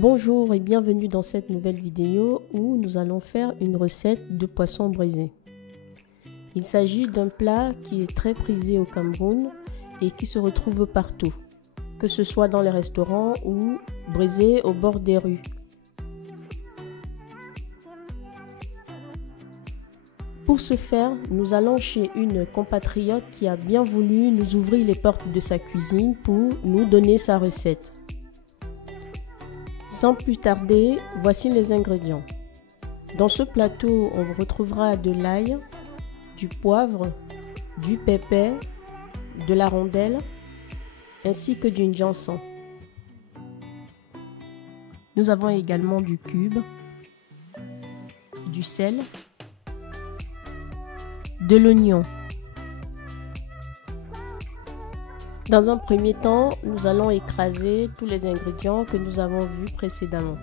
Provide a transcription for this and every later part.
Bonjour et bienvenue dans cette nouvelle vidéo où nous allons faire une recette de poisson braisé. Il s'agit d'un plat qui est très prisé au Cameroun et qui se retrouve partout, que ce soit dans les restaurants ou braisé au bord des rues. Pour ce faire, nous allons chez une compatriote qui a bien voulu nous ouvrir les portes de sa cuisine pour nous donner sa recette. Sans plus tarder, voici les ingrédients. Dans ce plateau, on retrouvera de l'ail, du poivre, du pépé, de la rondelle, ainsi que du janson. Nous avons également du cube, du sel, de l'oignon. Dans un premier temps, nous allons écraser tous les ingrédients que nous avons vus précédemment.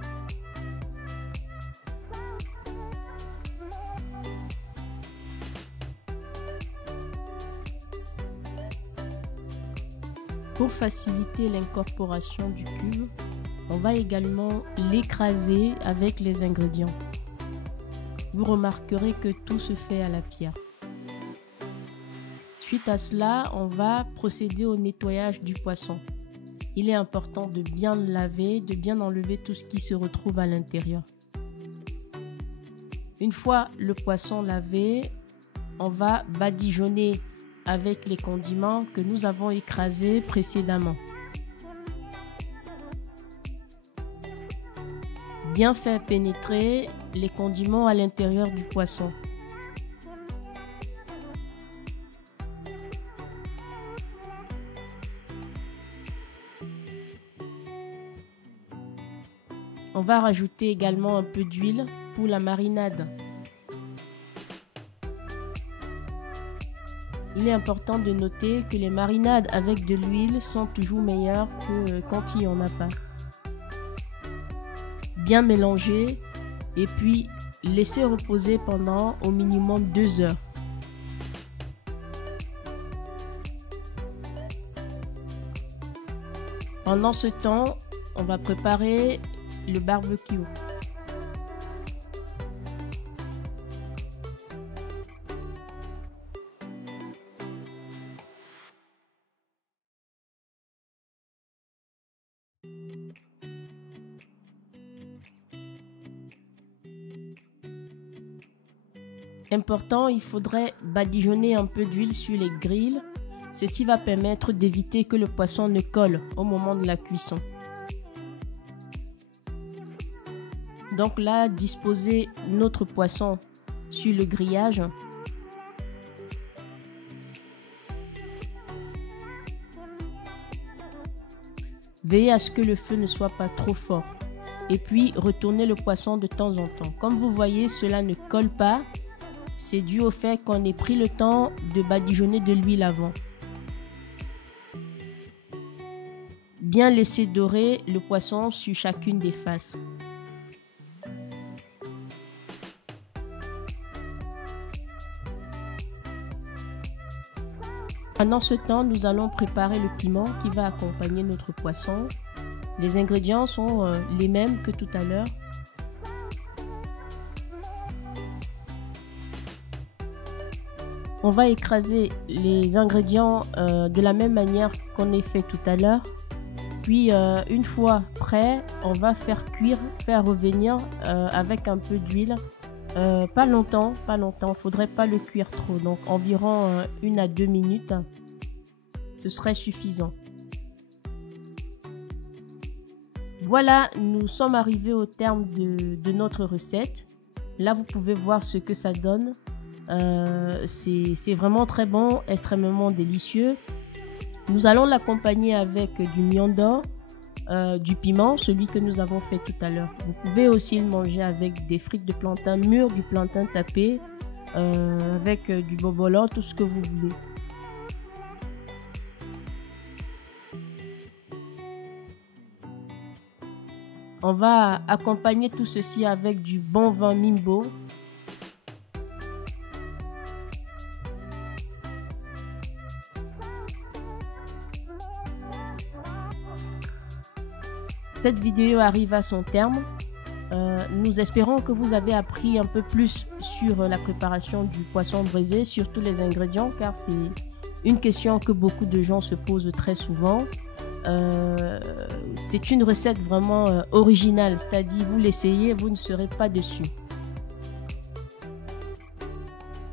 Pour faciliter l'incorporation du cube, on va également l'écraser avec les ingrédients. Vous remarquerez que tout se fait à la pierre. Suite à cela, on va procéder au nettoyage du poisson. Il est important de bien le laver, de bien enlever tout ce qui se retrouve à l'intérieur. Une fois le poisson lavé, on va badigeonner avec les condiments que nous avons écrasés précédemment. Bien faire pénétrer les condiments à l'intérieur du poisson. On va rajouter également un peu d'huile pour la marinade. Il est important de noter que les marinades avec de l'huile sont toujours meilleures que quand il n'y en a pas. Bien mélanger et puis laisser reposer pendant au minimum 2 heures. Pendant ce temps, on va préparer le barbecue. Important, il faudrait badigeonner un peu d'huile sur les grilles. Ceci va permettre d'éviter que le poisson ne colle au moment de la cuisson. Donc là, disposer notre poisson sur le grillage. Veillez à ce que le feu ne soit pas trop fort. Et puis, retournez le poisson de temps en temps. Comme vous voyez, cela ne colle pas. C'est dû au fait qu'on ait pris le temps de badigeonner de l'huile avant. Bien laisser dorer le poisson sur chacune des faces. Pendant ce temps, nous allons préparer le piment qui va accompagner notre poisson. Les ingrédients sont les mêmes que tout à l'heure. On va écraser les ingrédients de la même manière qu'on a fait tout à l'heure. Puis une fois prêt, on va faire cuire, faire revenir avec un peu d'huile. Pas longtemps, faudrait pas le cuire trop, donc environ 1 à 2 minutes, ce serait suffisant. Voilà, nous sommes arrivés au terme de notre recette. Là, vous pouvez voir ce que ça donne. C'est vraiment très bon, extrêmement délicieux. Nous allons l'accompagner avec du miandor, du piment, celui que nous avons fait tout à l'heure. Vous pouvez aussi le manger avec des frites de plantain mûr, du plantain tapé, avec du bobolon, tout ce que vous voulez. On va accompagner tout ceci avec du bon vin Mimbo. cette vidéo arrive à son terme. Nous espérons que vous avez appris un peu plus sur la préparation du poisson braisé, surtout les ingrédients, car c'est une question que beaucoup de gens se posent très souvent. C'est une recette vraiment originale, c'est-à-dire vous l'essayez, vous ne serez pas déçus.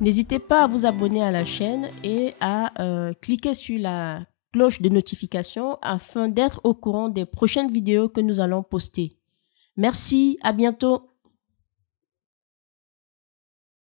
N'hésitez pas à vous abonner à la chaîne et à cliquer sur la cloche de notification afin d'être au courant des prochaines vidéos que nous allons poster. Merci, à bientôt.